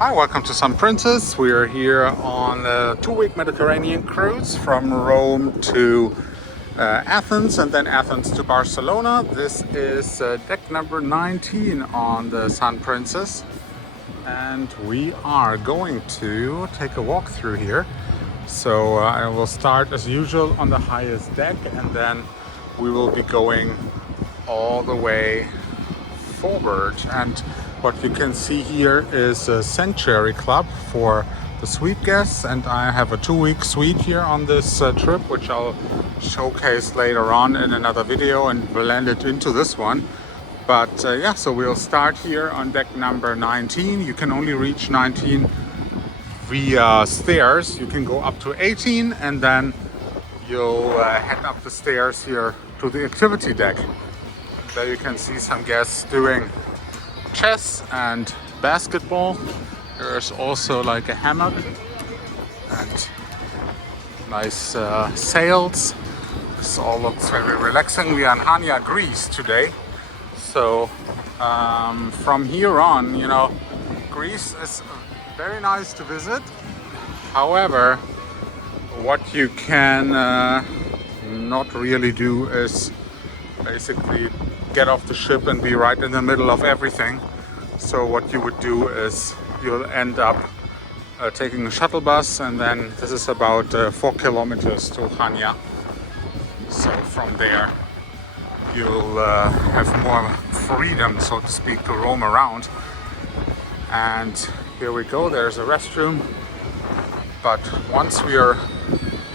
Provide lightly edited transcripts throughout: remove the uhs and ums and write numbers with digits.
Hi, welcome to Sun Princess. We are here on a 2-week Mediterranean cruise from Rome to Athens and then Athens to Barcelona. This is deck number 19 on the Sun Princess, and we are going to take a walk through here. So I will start as usual on the highest deck, and then we will be going all the way forward. And what you can see here is a sanctuary club for the suite guests, and I have a 2-week suite here on this trip, which I'll showcase later on in another video and blend it into this one. But yeah, so we'll start here on deck number 19. You can only reach 19 via stairs. You can go up to 18, and then you'll head up the stairs here to the activity deck. There you can see some guests doing chess and basketball. There's also like a hammock and nice sails. This all looks very relaxing. We are in Hania, Greece today. So from here on, you know, Greece is very nice to visit. However, what you can not really do is basically get off the ship and be right in the middle of everything. So what you would do is you'll end up taking a shuttle bus, and then this is about 4 kilometers to Hania. So from there you'll have more freedom, so to speak, to roam around. And here we go, there's a restroom. But once we are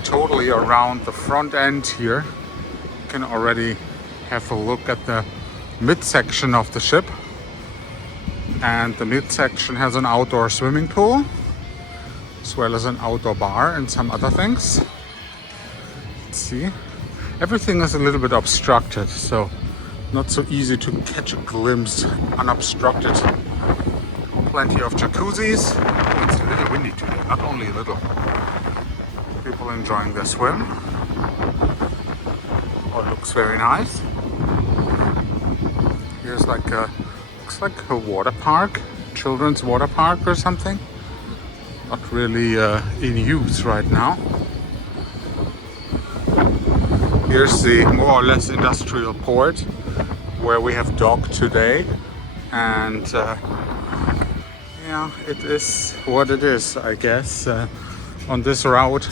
totally around the front end here, you can already have a look at the midsection of the ship. And the midsection has an outdoor swimming pool, as well as an outdoor bar and some other things. Let's see. Everything is a little bit obstructed, so not so easy to catch a glimpse unobstructed. Plenty of jacuzzis. Oh, it's a little windy today, not only a little. People enjoying their swim. Oh, it looks very nice. Here's like a, looks like a water park, children's water park or something. Not really in use right now. Here's the more or less industrial port where we have docked today. And yeah, it is what it is, I guess. On this route,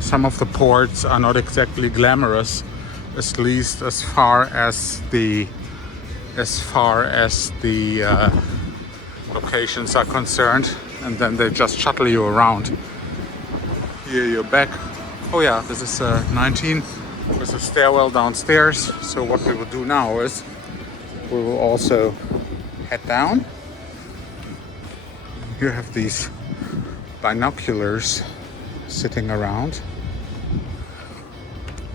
some of the ports are not exactly glamorous, at least as far as the locations are concerned, and then they just shuttle you around. Here you're back. Oh yeah, this is 19 with a stairwell downstairs. So what we will do now is we will also head down. You have these binoculars sitting around,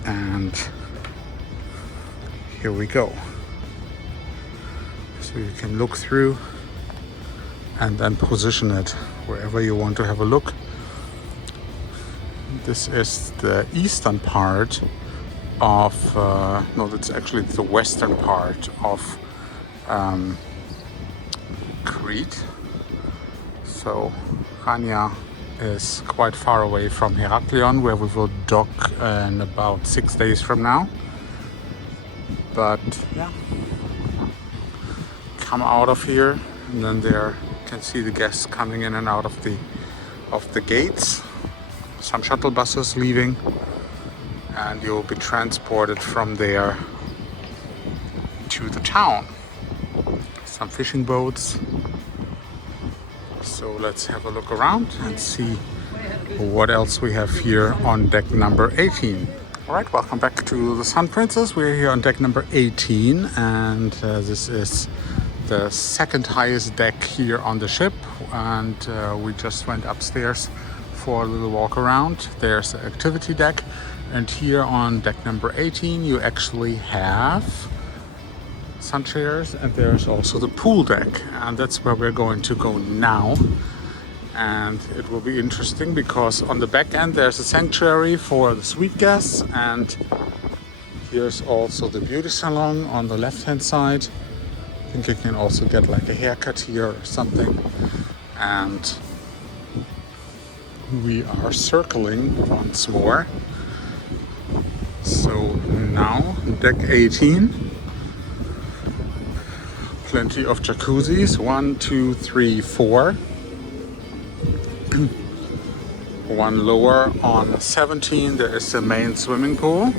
and here we go. So you can look through and then position it wherever you want to have a look. This is the eastern part of, no, that's actually the western part of Crete. So Hania is quite far away from Heraklion, where we will dock in about 6 days from now. But yeah, come out of here, and then there you can see the guests coming in and out of the gates. Some shuttle buses leaving, and you'll be transported from there to the town. Some fishing boats. So let's have a look around and see what else we have here on deck number 18. All right, welcome back to the Sun Princess. We're here on deck number 18, and this is the second highest deck here on the ship. And we just went upstairs for a little walk around. There's the activity deck, and here on deck number 18 you actually have sun chairs, and there's also the pool deck, and that's where we're going to go now. And it will be interesting because on the back end there's a sanctuary for the suite guests, and here's also the beauty salon on the left hand side. I think you can also get like a haircut here or something. and we are circling once more. So now deck 18. Plenty of jacuzzis. 1, 2, 3, 4. One lower on 17 there is the main swimming pool.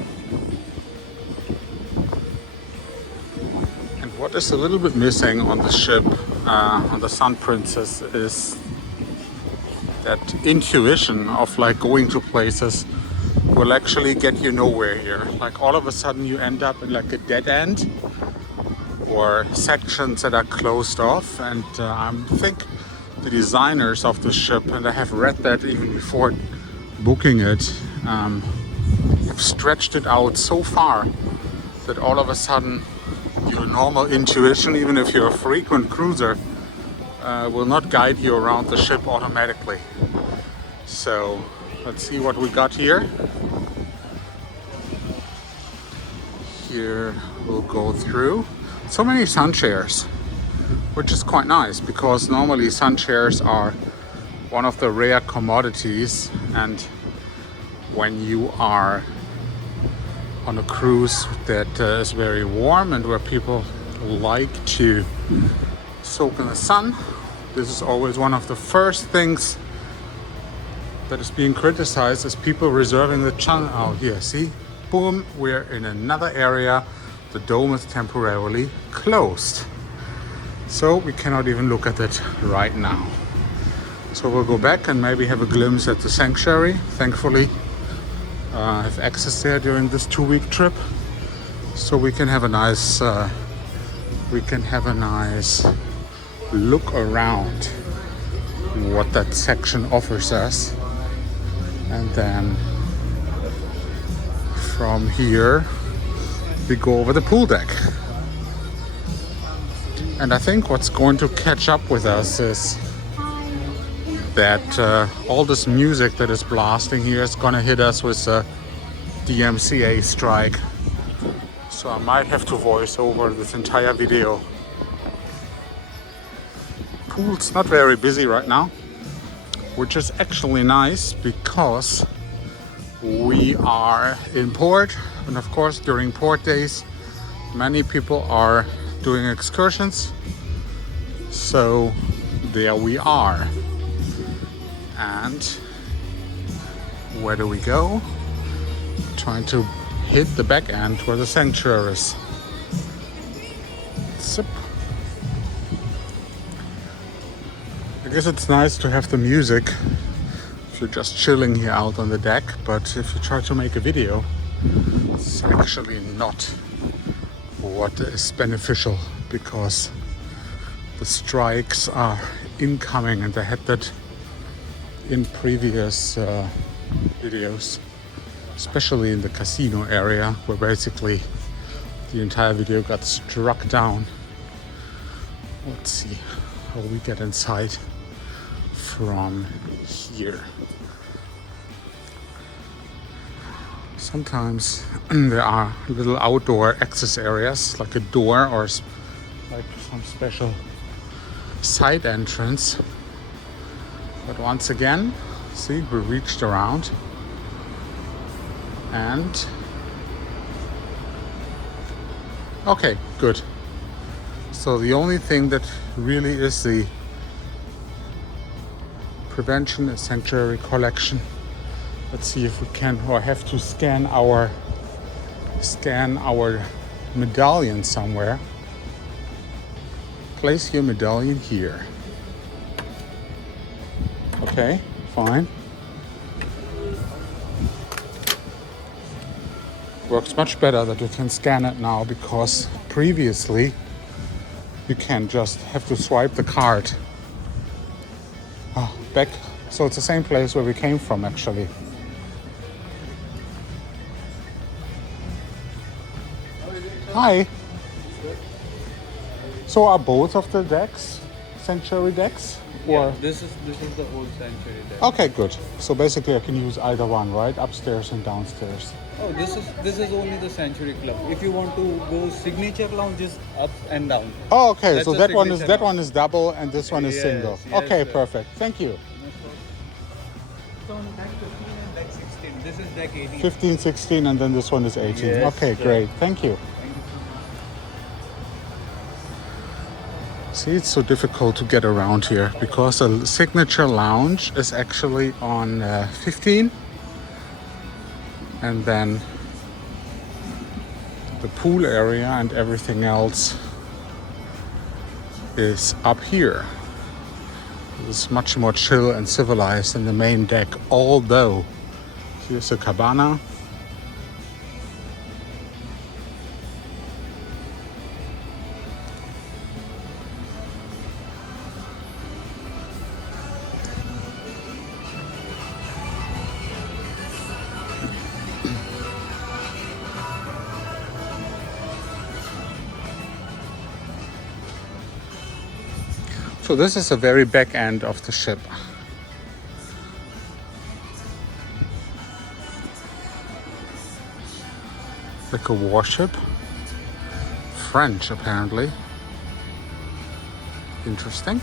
And what is a little bit missing on the ship, on the Sun Princess, is that intuition of like going to places will actually get you nowhere here. Like all of a sudden you end up in like a dead end or sections that are closed off, and I think the designers of the ship, and I have read that even before booking it, have stretched it out so far that all of a sudden your normal intuition, even if you're a frequent cruiser, will not guide you around the ship automatically. So let's see what we got here. Here we'll go through. So many sun chairs, which is quite nice because normally sun chairs are one of the rare commodities, and when you are on a cruise that is very warm and where people like to soak in the sun, this is always one of the first things that is being criticized, is people reserving the channel out here. See, boom, we're in another area. The dome is temporarily closed, so we cannot even look at it right now. So we'll go back and maybe have a glimpse at the sanctuary. Thankfully, I have access there during this 2-week trip, so we can have a nice look around what that section offers us, and then from here we go over the pool deck. And I think what's going to catch up with us is that all this music that is blasting here is gonna hit us with a DMCA strike. So I might have to voice over this entire video. Pool's not very busy right now, which is actually nice because we are in port, and of course during port days many people are doing excursions, so there we are. And where do we go? Trying to hit the back end where the sanctuary is. Zip. I guess it's nice to have the music if you're just chilling here out on the deck, but if you try to make a video, it's actually not what is beneficial because the strikes are incoming, and I had that in previous videos, especially in the casino area where basically the entire video got struck down. Let's see how we get inside from here. Sometimes there are little outdoor access areas like a door or like some special side entrance. But once again, see, we reached around, and okay, good. So the only thing that really is the prevention is sanctuary collection. Let's see if we can, or have to scan our medallion somewhere. Place your medallion here. Okay, fine. Works much better that you can scan it now, because previously you can just have to swipe the card. Oh, back, so it's the same place where we came from actually. Hi. So are both of the decks sanctuary decks? Or This is the whole sanctuary there. okay, good. So basically, I can use either one, right? Upstairs and downstairs. Oh, this is only the Sanctuary Club. If you want to go signature lounges up and down. Oh, okay. That's So a signature that lounge. one is double, and this one is single. Yes, yes, Okay, sir. perfect. Thank you. So on deck 15 and deck 16. This is deck 18. 15, 16, and then this one is 18. Yes, Okay, sir. great. Thank you. Thank you so much. See, it's so difficult to get around here because the signature lounge is actually on 15, and then the pool area and everything else is up here. It's much more chill and civilized than the main deck, although here's a cabana. So this is the very back end of the ship. Like a warship. French, apparently. Interesting.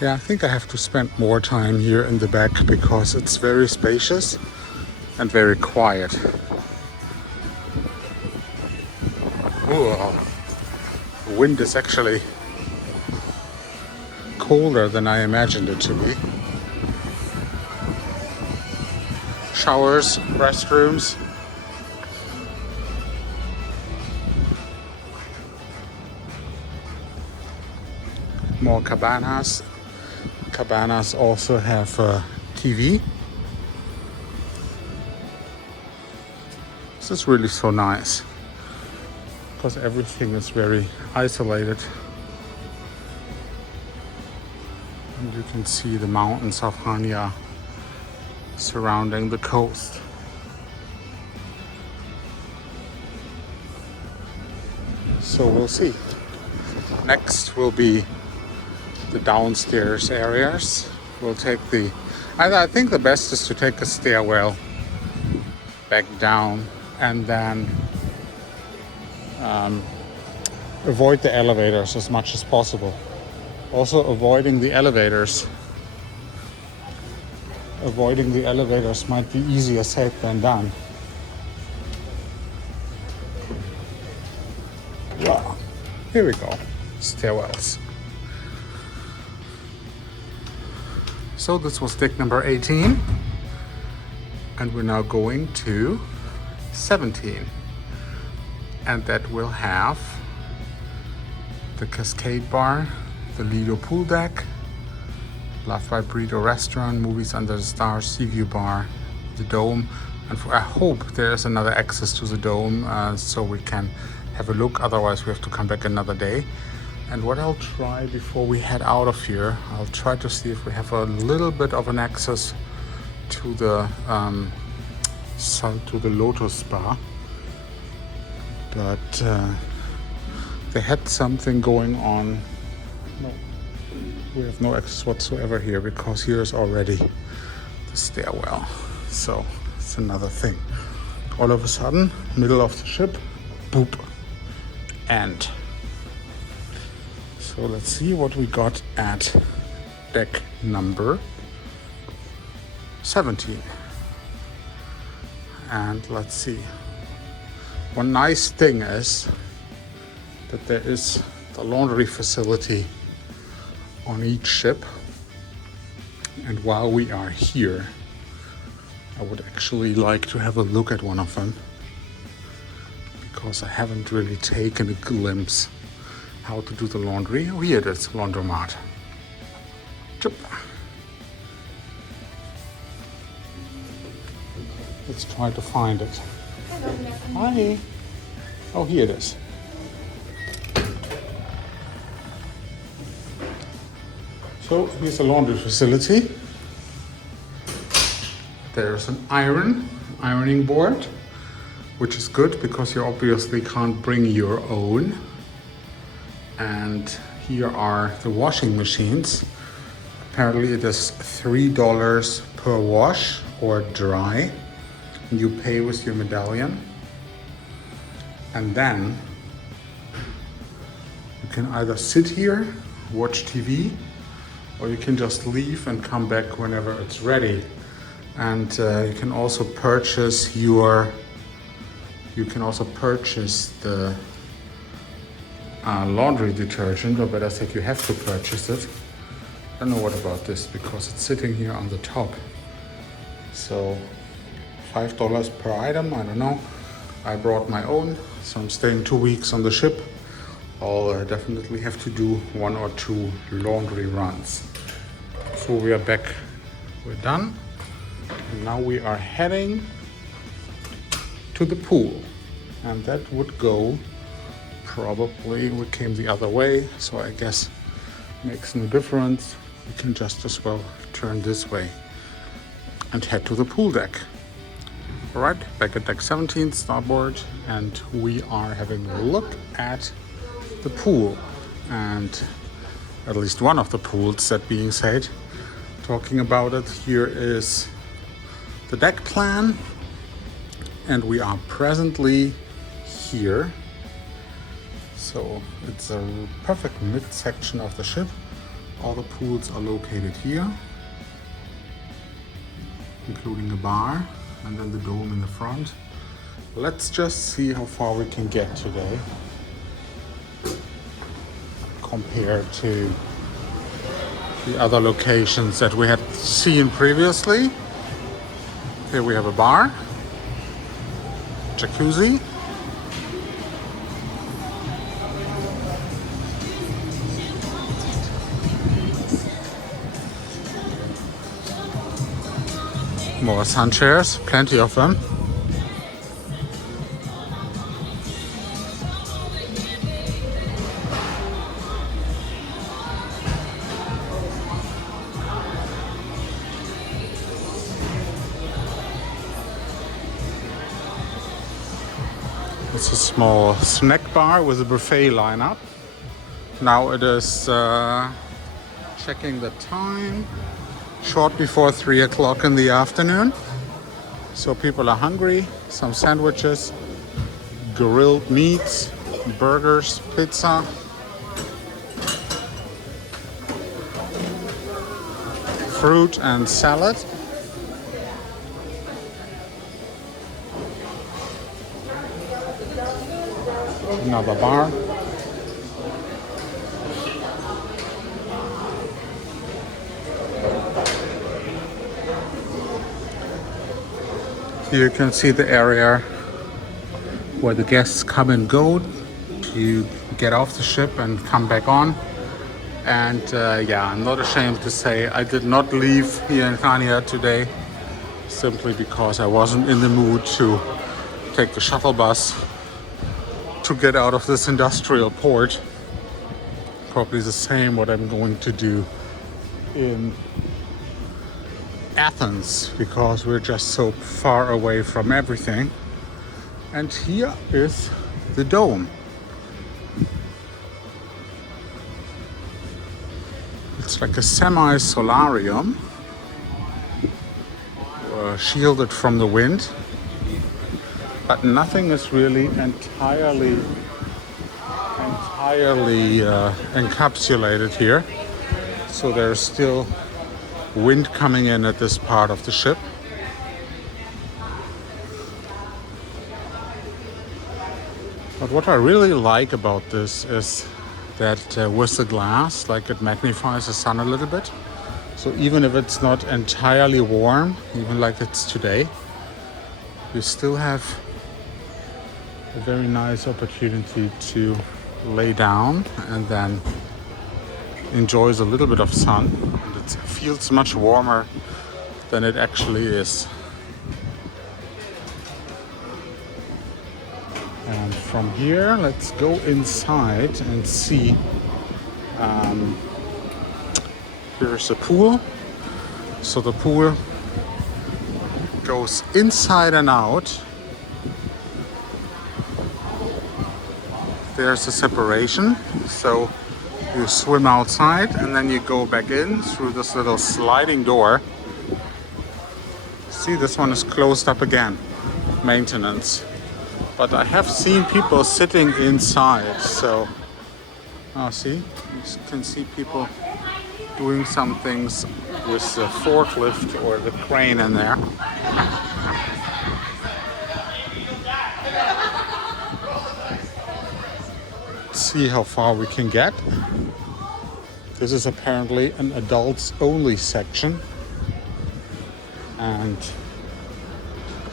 Yeah, I think I have to spend more time here in the back because it's very spacious and very quiet. Ooh, the wind is actually colder than I imagined it to be. Showers, restrooms. More cabanas. Cabanas also have a TV. This is really so nice because everything is very isolated. And you can see the mountains of Hania surrounding the coast. So we'll see. Next will be the downstairs areas. We'll take I think the best is to take a stairwell back down and then avoid the elevators as much as possible. Also avoiding the elevators might be easier said than done. Yeah. Here we go. Stairwells. So this was deck number 18, and we're now going to 17, and that will have the Cascade Bar, the Lido Pool Deck, Love by Burrito Restaurant, Movies Under the Stars, Seaview Bar, the Dome, and I hope there's another access to the Dome so we can have a look, otherwise we have to come back another day. And what I'll try before we head out of here, I'll try to see if we have a little bit of an access to the Lotus Spa. But they had something going on. No, we have no access whatsoever here because here's already the stairwell. So it's another thing. All of a sudden, middle of the ship, boop, and. So let's see what we got at deck number 17. And let's see. One nice thing is that there is the laundry facility on each ship. And while we are here, I would actually like to have a look at one of them because I haven't really taken a glimpse how to do the laundry. Oh, here it is, laundromat. Chip. Let's try to find it. Hi. Oh, here it is. So here's a laundry facility. There's an ironing board, which is good because you obviously can't bring your own. And here are the washing machines. Apparently it is $3 per wash or dry. And you pay with your medallion. And then you can either sit here, watch TV, or you can just leave and come back whenever it's ready. And you can also purchase the laundry detergent, or better said, you have to purchase it. I don't know what about this because it's sitting here on the top. So $5 per item, I don't know. I brought my own, so I'm staying 2 weeks on the ship. I'll definitely have to do 1 or 2 laundry runs. So we are back, we're done. And now we are heading to the pool. And that would go probably, we came the other way, so I guess makes no difference. We can just as well turn this way and head to the pool deck. All right, back at deck 17, starboard, and we are having a look at the pool. And at least one of the pools, that being said, talking about it, here is the deck plan, and we are presently here. So it's a perfect midsection of the ship. All the pools are located here, including a bar and then the dome in the front. Let's just see how far we can get today compared to the other locations that we had seen previously. Here we have a bar, jacuzzi, more sun chairs, plenty of them. It's a small snack bar with a buffet lineup. Now it is checking the time, short before 3 o'clock in the afternoon. So people are hungry. Some sandwiches, grilled meats, burgers, pizza. Fruit and salad. Another bar. Here you can see the area where the guests come and go. You get off the ship and come back on. And yeah, I'm not ashamed to say I did not leave here in Khania today, simply because I wasn't in the mood to take the shuttle bus to get out of this industrial port. Probably the same what I'm going to do in Athens, because we're just so far away from everything. And here is the dome. It's like a semi-solarium, shielded from the wind, but nothing is really entirely encapsulated here. So there's still wind coming in at this part of the ship. But what I really like about this is that with the glass, like, it magnifies the sun a little bit. So even if it's not entirely warm, even like it's today, you still have a very nice opportunity to lay down and then enjoys a little bit of sun. And it feels much warmer than it actually is. And from here, let's go inside and see Here's a pool. So the pool goes inside and out. There's a separation. So you swim outside and then you go back in through this little sliding door. See, this one is closed up again. Maintenance. But I have seen people sitting inside, so see, you can see people doing some things with the forklift or the crane in there. See how far we can get. This is apparently an adults only section, and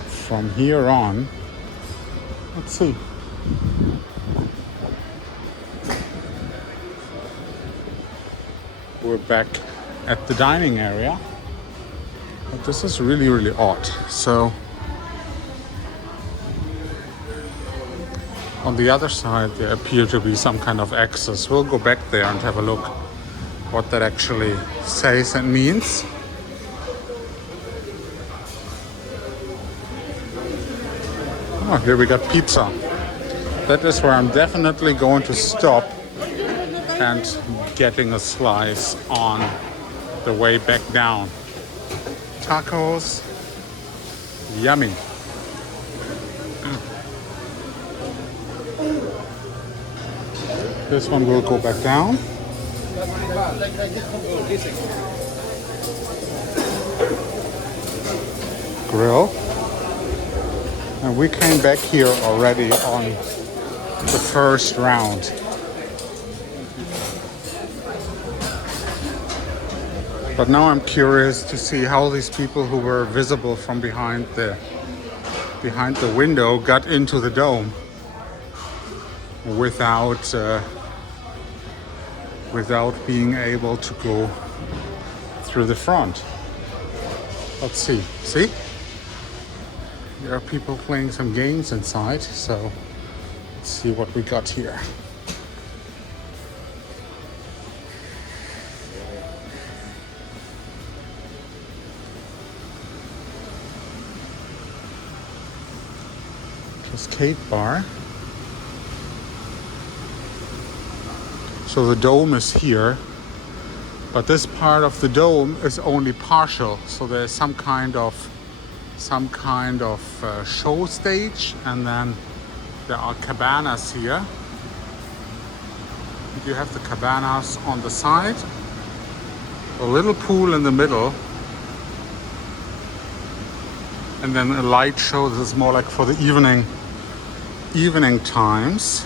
from here on, let's see. We're back at the dining area. But this is really, really odd. So on the other side, there appear to be some kind of access. We'll go back there and have a look what that actually says and means. Oh, here we got pizza. That is where I'm definitely going to stop and getting a slice on the way back down. Tacos, yummy. This one will go back down. Grill. And we came back here already on the first round. But now I'm curious to see how these people who were visible from behind the window got into the dome without being able to go through the front. Let's see. See? There are people playing some games inside, so let's see what we got here. Cascade bar. So the dome is here, but this part of the dome is only partial. So there's some kind of show stage, and then there are cabanas here. You have the cabanas on the side, a little pool in the middle, and then a light show. This is more like for the evening times.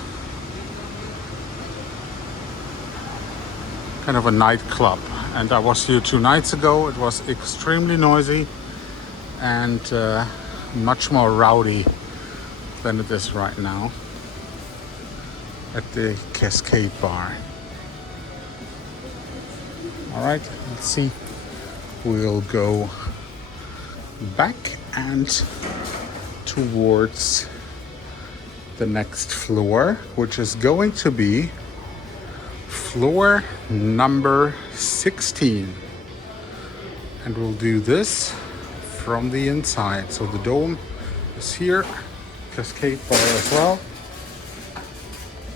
Kind of a nightclub. And I was here 2 nights ago. It was extremely noisy and much more rowdy than it is right now at the Cascade Bar. All right, let's see. We'll go back and towards the next floor, which is going to be floor number 16. And we'll do this from the inside. So the dome is here, Cascade Bar as well.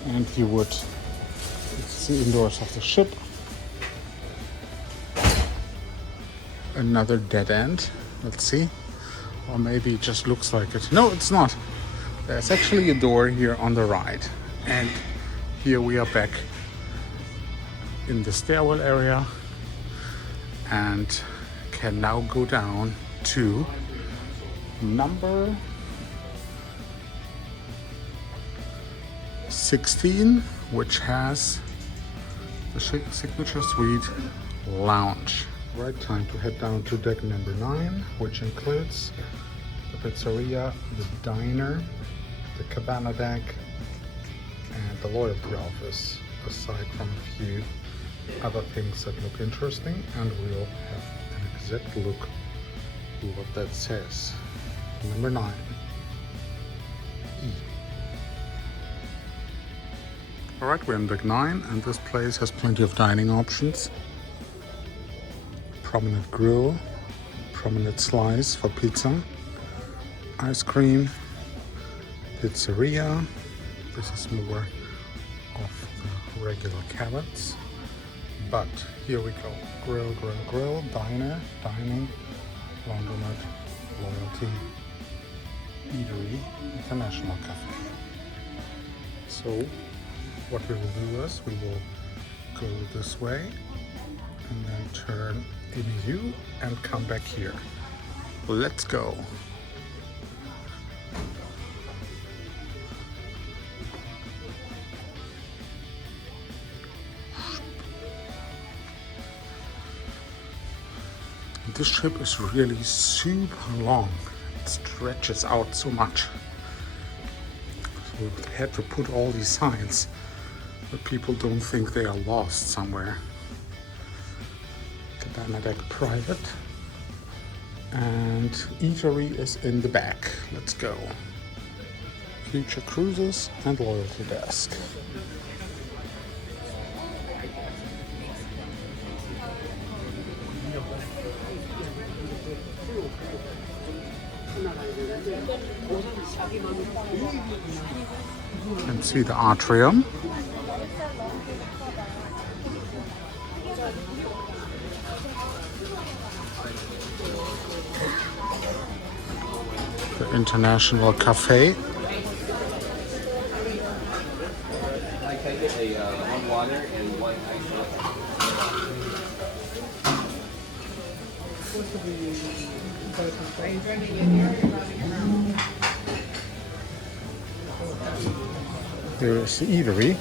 And you would, it's the indoors of the ship. Another dead end. Let's see. Or maybe it just looks like it. No, it's not. There's actually a door here on the right. And here we are back in the stairwell area and can now go down to number 16, which has the signature suite lounge. Right, time to head down to deck number 9, which includes the pizzeria, the diner, the cabana deck, and the loyalty office, aside from a few other things that look interesting, and we'll have an exact look at what that says. Number 9. E. Alright, we're in deck 9, and this place has plenty of dining options. Promenade Grill, Promenade Slice for pizza, ice cream, pizzeria. This is more of the regular cabins. But here we go. Grill, grill, grill, diner, dining, laundromat, loyalty, eatery, international cafe. So what we will do is we will go this way and then turn in U and come back here. Let's go. This ship is really super long. It stretches out so much. So we had to put all these signs but people don't think they are lost somewhere. The diner deck private. And eatery is in the back. Let's go. Future cruises and loyalty desk. And see the atrium. The International Cafe. I can get one water and one ice Here is the eatery.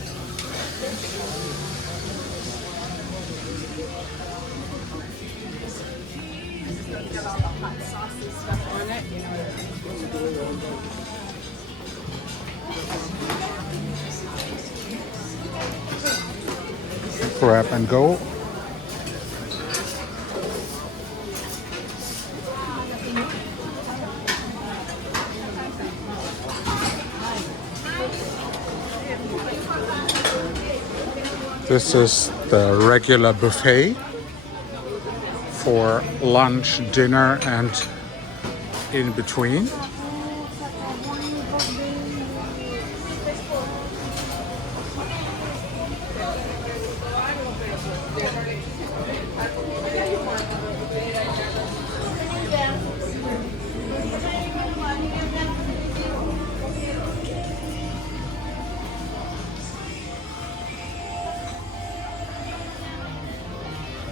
Grab and go. This is the regular buffet for lunch, dinner, and in between.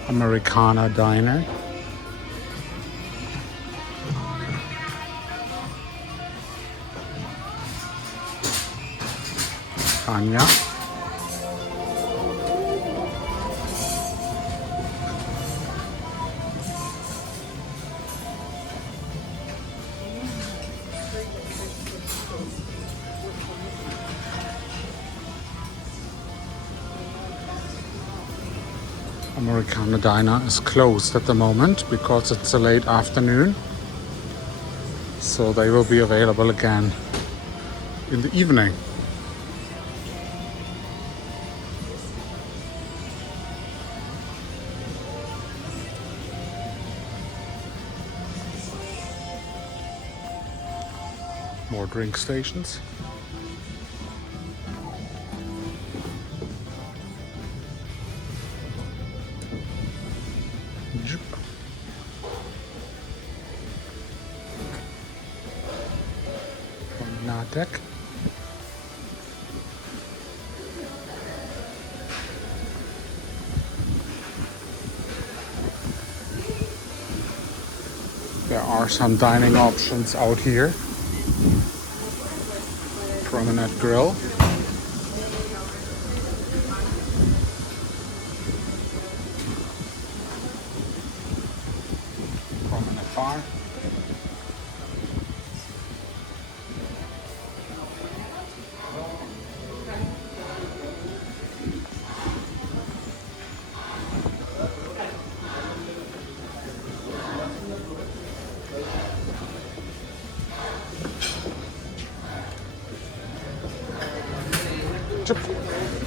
Americana diner. Tanya. Americana diner is closed at the moment because it's a late afternoon. So they will be available again in the evening. More drink stations. Promenade deck. There are some dining options out here. Promenade Grill. Promenade Bar.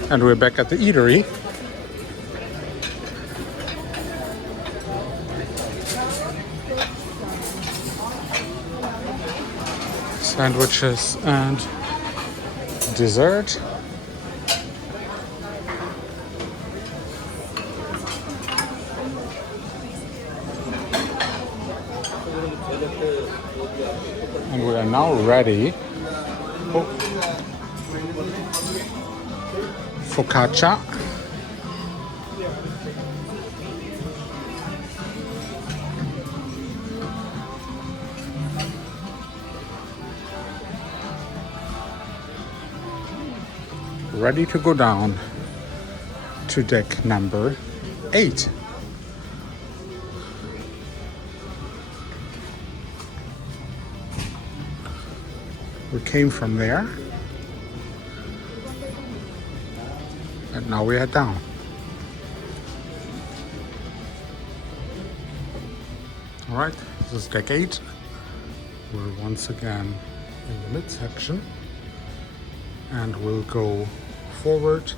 And we're back at the eatery. sandwiches and dessert. And we are now ready for focaccia. Ready to go down to deck number 8. We came from there and now we head down. All right, this is deck 8. We're once again in the midsection and we'll go forward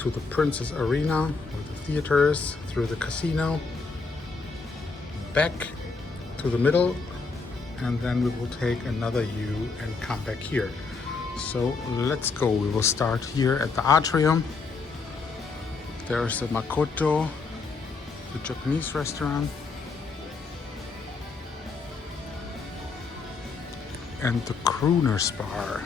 to the Princess Arena where the theater is, through the casino, back to the middle, and then we will take another U and come back here. So let's go. We will start here at the atrium. There's the Makoto, the Japanese restaurant, and the Crooner's Bar.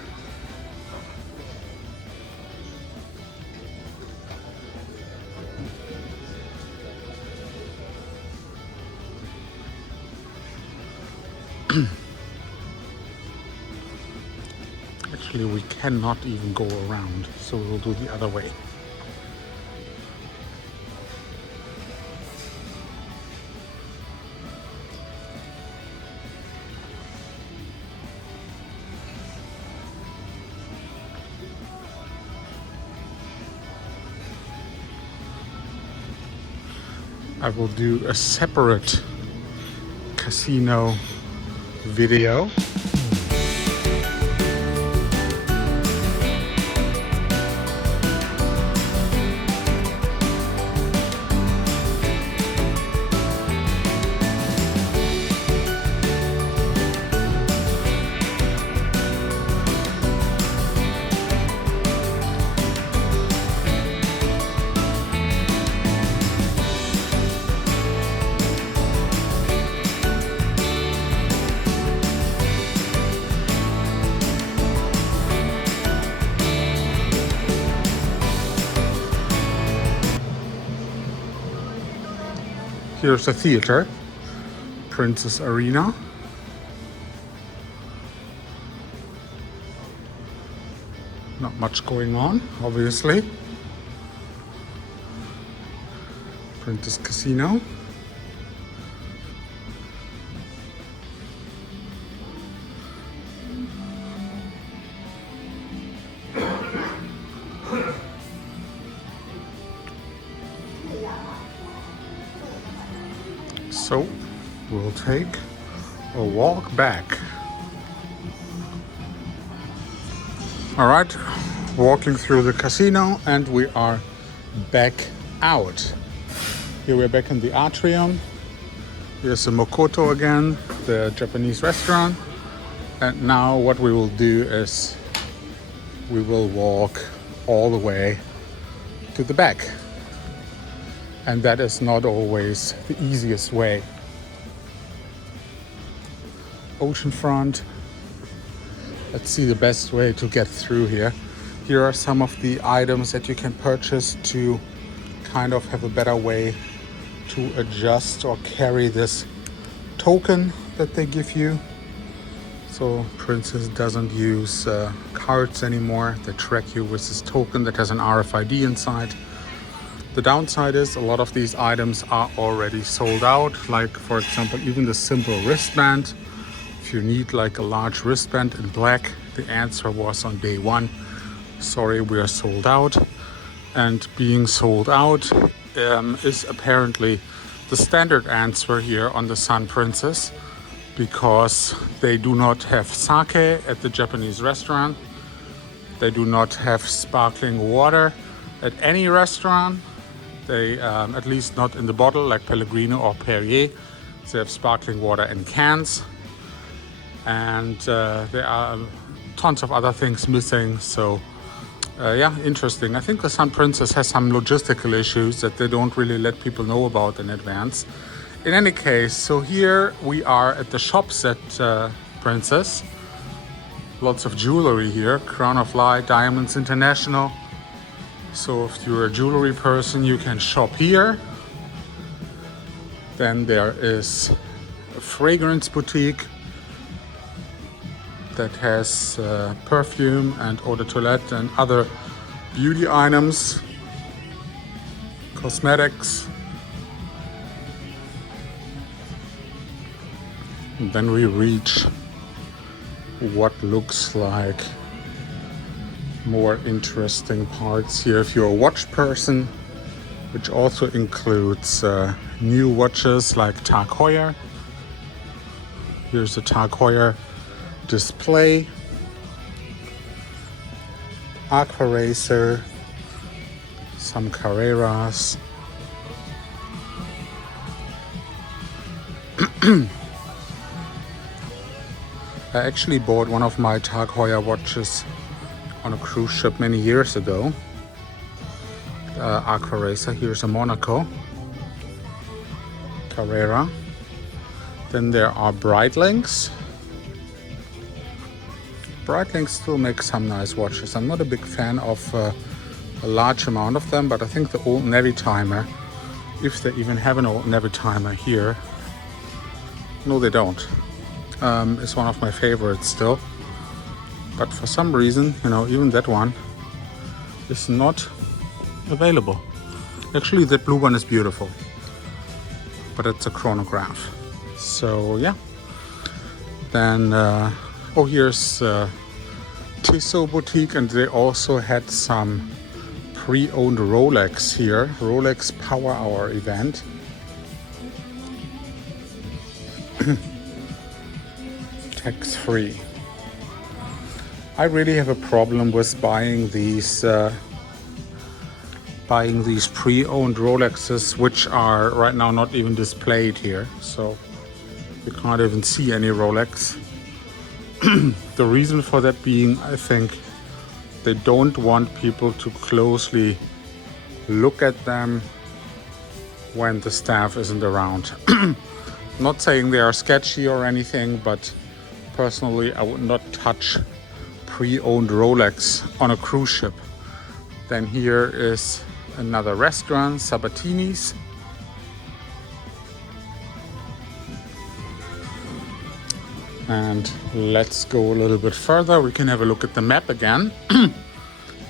Actually, we cannot even go around, so we'll do the other way. I will do a separate casino video. Here's the theater, Princess Arena. Not much going on, obviously. Princess Casino. So we'll take a walk back. All right, walking through the casino and we are back out. Here we're back in the atrium. Here's the Makoto again, the Japanese restaurant. And now what we will do is we will walk all the way to the back. And that is not always the easiest way. Oceanfront. Let's see the best way to get through here. Here are some of the items that you can purchase to kind of have a better way to adjust or carry this token that they give you. So Princess doesn't use cards anymore. They track you with this token that has an RFID inside. The downside is a lot of these items are already sold out, like for example even the simple wristband. If you need like a large wristband in black, the answer was on day 1, sorry, we are sold out. And being sold out is apparently the standard answer here on the Sun Princess, because they do not have sake at the Japanese restaurant. They do not have sparkling water at any restaurant. They, at least not in the bottle like Pellegrino or Perrier. They have sparkling water in cans. and there are tons of other things missing. So yeah, interesting. I think the Sun Princess has some logistical issues that they don't really let people know about in advance. In any case, so here we are at the shops at Princess. Lots of jewelry here, Crown of Light, Diamonds International. So if you're a jewelry person, you can shop here. Then there is a fragrance boutique that has perfume and eau de toilette and other beauty items, cosmetics. And then we reach what looks like more interesting parts here. If you're a watch person, which also includes new watches like Tag Heuer. Here's a Tag Heuer display, Aqua Racer, some Carreras. I actually bought one of my Tag Heuer watches on a cruise ship many years ago. Aqua Racer, here's a Monaco Carrera. Then there are Breitlinks. Breitling still makes some nice watches. I'm not a big fan of a large amount of them, but I think the old Navy Timer, if they even have an old Navy Timer here, no they don't, is one of my favorites still. But for some reason, you know, even that one is not available. Actually, that blue one is beautiful, but it's a chronograph. So yeah. Then oh, here's Tissot Boutique, and they also had some pre-owned Rolex here. Rolex Power Hour event. Tax-free. I really have a problem with buying these pre-owned Rolexes, which are right now not even displayed here, so you can't even see any Rolex. The reason for that being, I think, they don't want people to closely look at them when the staff isn't around. Not saying they are sketchy or anything, but personally I would not touch pre-owned Rolex on a cruise ship. Then here is another restaurant, Sabatini's. And let's go a little bit further. We can have a look at the map again.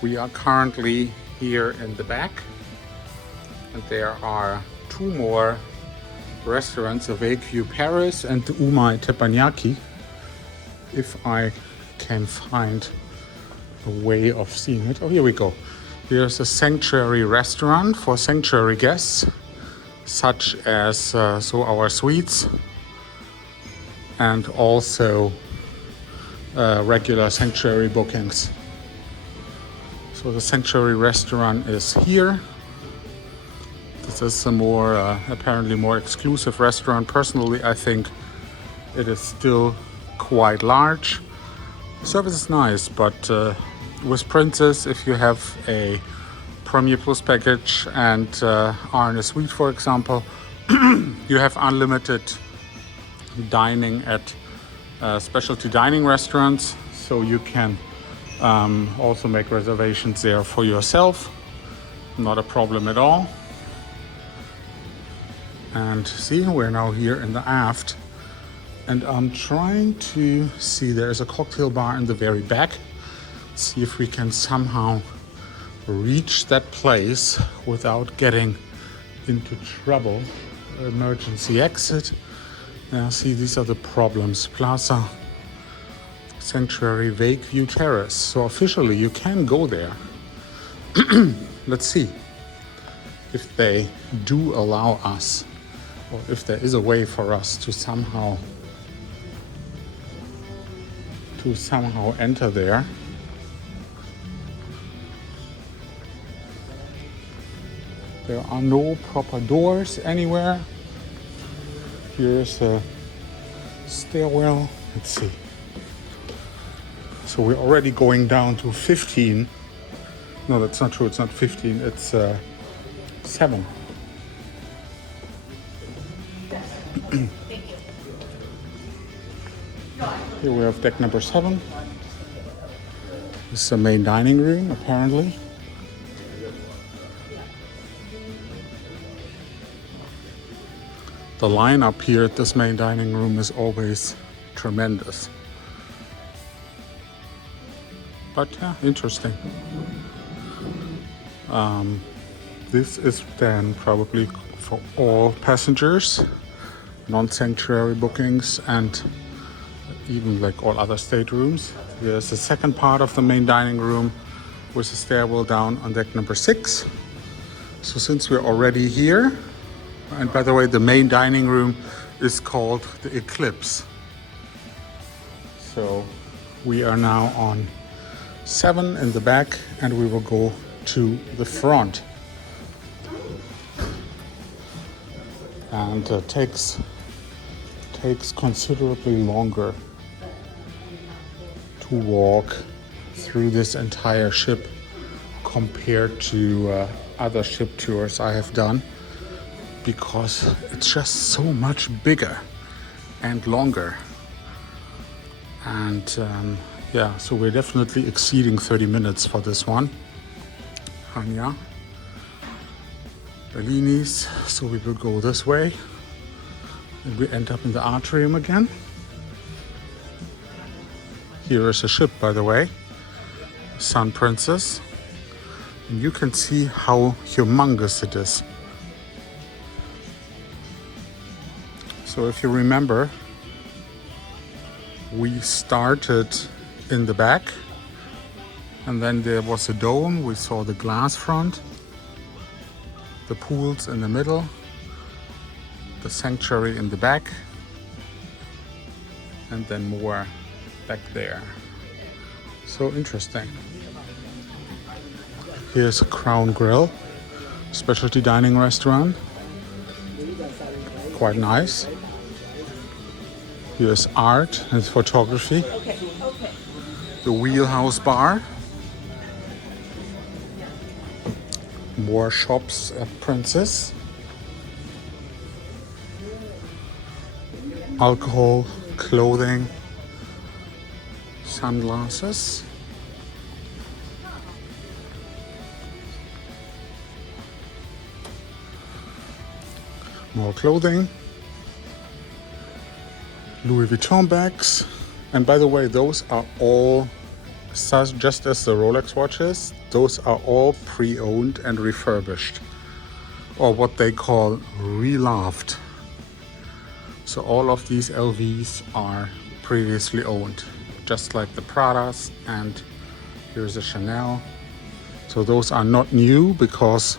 We are currently here in the back, and there are two more restaurants, Vecchio Paris and the Umai Teppanyaki. If I can find a way of seeing it. Oh, here we go. Here's a sanctuary restaurant for sanctuary guests, such as so our suites, and also regular sanctuary bookings. So the sanctuary restaurant is here. This is a more apparently more exclusive restaurant. Personally, I think it is still quite large. Service is nice, but with Princess, if you have a Premier Plus package and are in a suite, for example, you have unlimited dining at specialty dining restaurants, so you can also make reservations there for yourself. Not a problem at all. And see, we're now here in the aft, and I'm trying to see, there's a cocktail bar in the very back. See if we can somehow reach that place without getting into trouble. Emergency exit. Yeah, see, these are the problems. Plaza Sanctuary View Terrace. So officially you can go there. Let's see if they do allow us, or if there is a way for us to somehow enter there. There are no proper doors anywhere. Here's a stairwell. Let's see. So we're already going down to 15. No, that's not true. It's not 15. It's 7. Here we have deck number 7. This is the main dining room, apparently. The line up here at this main dining room is always tremendous. But yeah, interesting. This is then probably for all passengers, non-sanctuary bookings, and even like all other staterooms. There's the second part of the main dining room with a stairwell down on deck number 6. So since we're already here, and by the way, the main dining room is called the Eclipse. So we are now on 7 in the back, and we will go to the front. And takes considerably longer to walk through this entire ship compared to other ship tours I have done, because it's just so much bigger and longer. And yeah, so we're definitely exceeding 30 minutes for this one. And yeah, Bellinis, so we will go this way. And we end up in the atrium again. Here is a ship, by the way, Sun Princess. And you can see how humongous it is. So if you remember, we started in the back, and then there was a dome. We saw the glass front, the pools in the middle, the sanctuary in the back, and then more back there. So interesting. Here's a Crown Grill, specialty dining restaurant. Quite nice. Here's art and photography. The Wheelhouse Bar. More shops at Princess. Alcohol, clothing, sunglasses. More clothing. Louis Vuitton bags. And by the way, those are all, just as the Rolex watches, those are all pre-owned and refurbished, or what they call reloved. So all of these LVs are previously owned, just like the Pradas, and here's a Chanel. So those are not new, because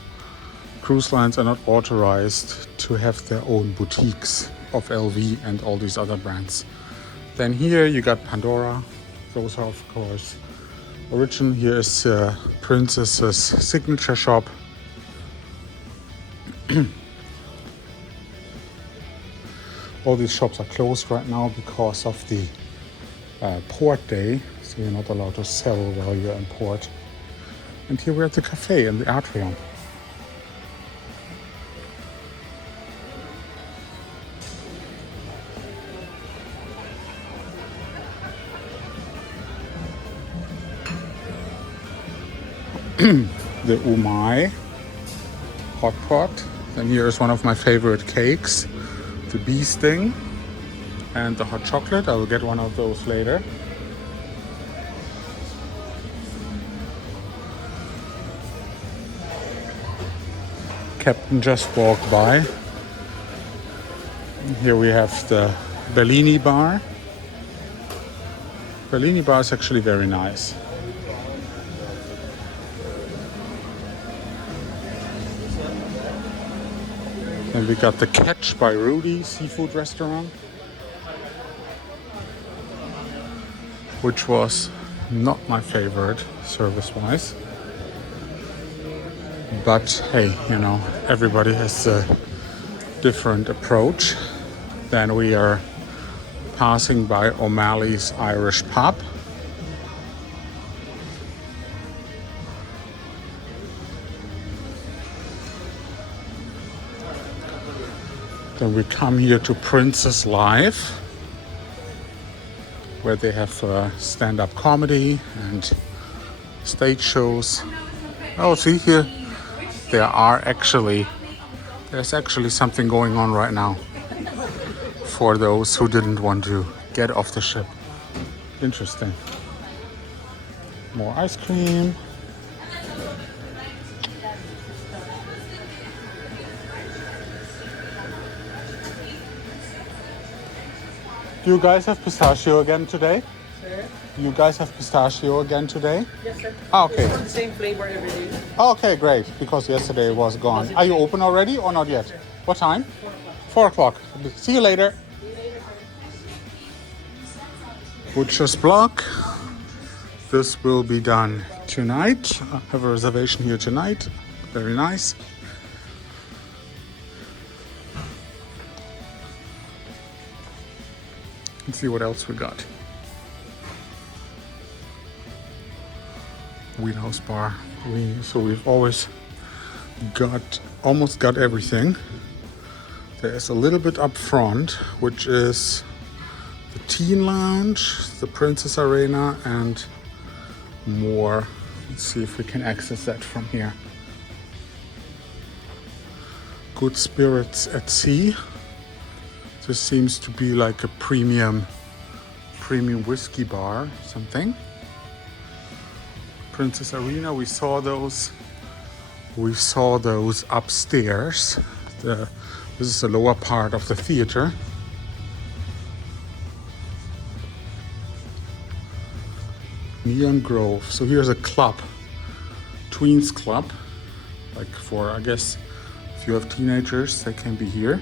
cruise lines are not authorized to have their own boutiques of LV and all these other brands. Then here you got Pandora. Those are of course original. Here is Princess's signature shop. All these shops are closed right now because of the port day, so you're not allowed to sell while you're in port. And here we're at the cafe in the atrium. The umai hot pot. Then here's one of my favorite cakes, the bee sting, and the hot chocolate. I will get one of those later. Captain just walked by. Here we have the Bellini bar. Bellini bar is actually very nice. And we got the Catch by Rudy seafood restaurant, which was not my favorite service-wise. But hey, you know, everybody has a different approach. Then we are passing by O'Malley's Irish Pub. Then we come here to Princess Live, where they have stand-up comedy and stage shows. Oh, see here, there's actually something going on right now for those who didn't want to get off the ship. Interesting. More ice cream. Do you guys have pistachio again today? Sir? You guys have pistachio again today? Yes, sir. Ah, okay. It's the same flavor every day. Oh, okay, great. Because yesterday it was gone. Are you open already or not yet? What time? 4 o'clock. See you later. Butcher's Block. This will be done tonight. I have a reservation here tonight. Very nice. Let's see what else we got. Wheelhouse Bar. So we've almost got everything. There's a little bit up front, which is the Teen Lounge, the Princess Arena, and more. Let's see if we can access that from here. Good Spirits at Sea. This seems to be like a premium whiskey bar, something. Princess Arena, we saw those upstairs. This is the lower part of the theater. Neon Grove. So here's a club, tweens club, like for, I guess, if you have teenagers, they can be here.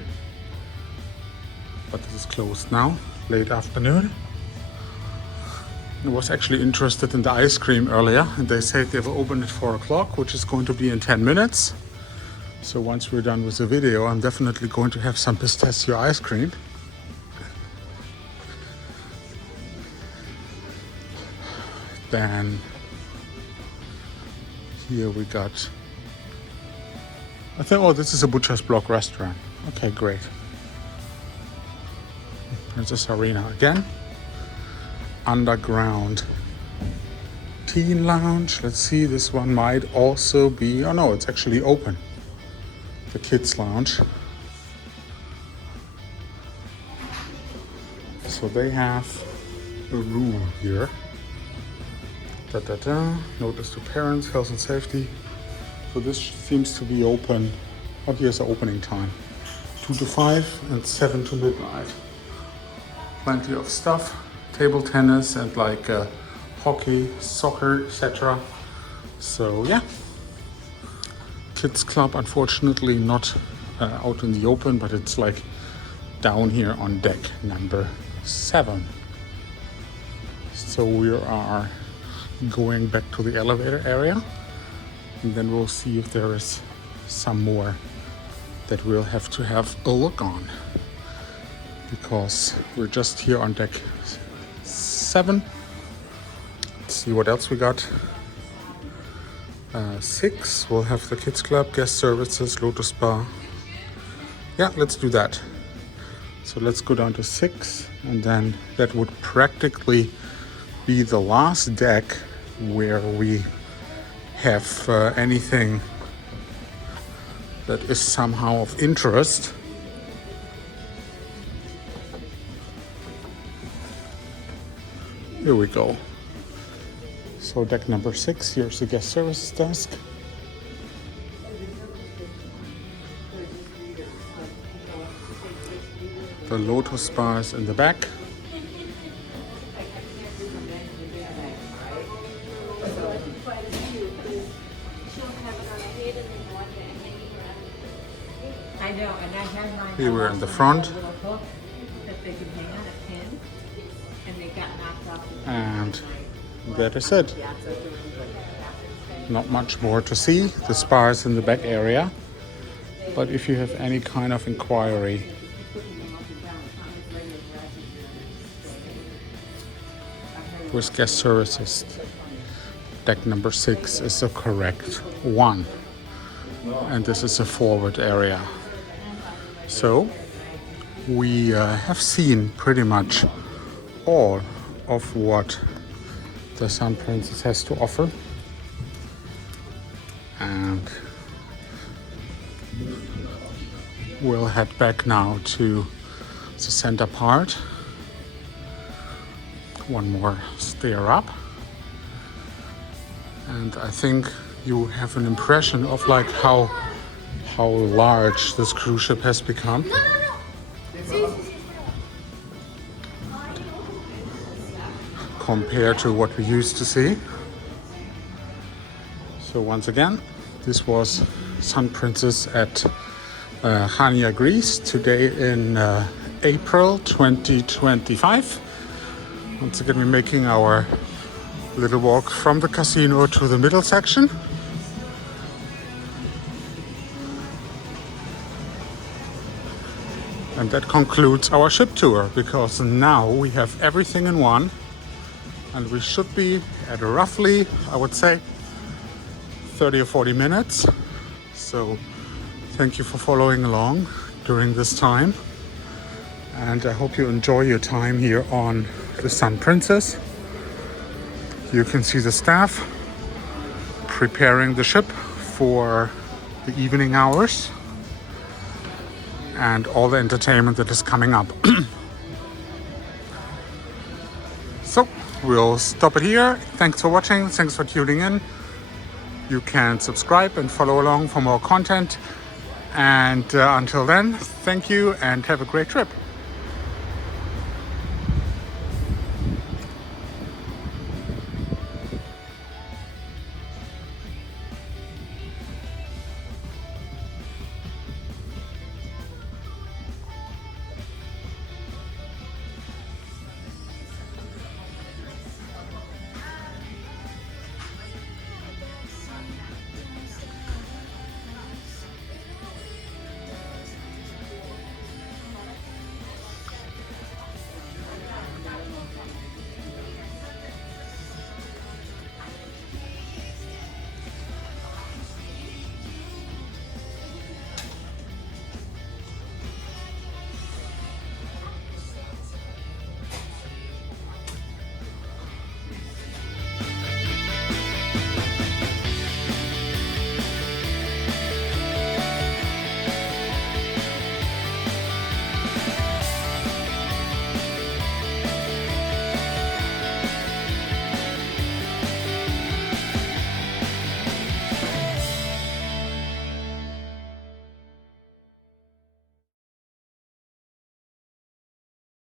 But this is closed now, late afternoon. I was actually interested in the ice cream earlier, and they said they will open at 4 o'clock, which is going to be in 10 minutes. So once we're done with the video, I'm definitely going to have some pistachio ice cream. Then here we got, I think, oh, this is a Butcher's Block restaurant. Okay, great. Princess Arena again. Underground Teen Lounge. Let's see, this one might also be, oh no, it's actually open. The Kids Lounge. So they have a room here. Notice to parents, health and safety. So this seems to be open. Oh, here's the opening time. 2 to 5 and 7 to midnight. Plenty of stuff, table tennis and like hockey, soccer, etc. So yeah, Kids Club, unfortunately not out in the open, but it's like down here on deck number 7. So we are going back to the elevator area, and then we'll see if there is some more that we'll have to have a look on. Because we're just here on deck 7. Let's see what else we got. 6, we'll have the Kids Club, guest services, Lotus Bar. Yeah, let's do that. So let's go down to 6, and then that would practically be the last deck where we have anything that is somehow of interest. Here we go. So deck number 6, here's the guest services desk. The Lotus Bar is in the back. I know, and I had mine. Here we're in the front. Little hook that they could hang on a pin, and they got knocked off. And that is it. Not much more to see. The spa is in the back area. But if you have any kind of inquiry, with guest services, deck number 6 is the correct one. And this is a forward area. So we have seen pretty much all of what the Sun Princess has to offer, and we'll head back now to the center part. One more stair up, and I think you have an impression of like how large this cruise ship has become. Compared to what we used to see. So once again, this was Sun Princess at Chania, Greece, today in April 2025. Once again, we're making our little walk from the casino to the middle section. And that concludes our ship tour, because now we have everything in one, and we should be at roughly, I would say, 30 or 40 minutes. So thank you for following along during this time, and I hope you enjoy your time here on the Sun Princess. You can see the staff preparing the ship for the evening hours and all the entertainment that is coming up. So we'll stop it here. Thanks for watching. Thanks for tuning in. You can subscribe and follow along for more content. And until then, thank you and have a great trip.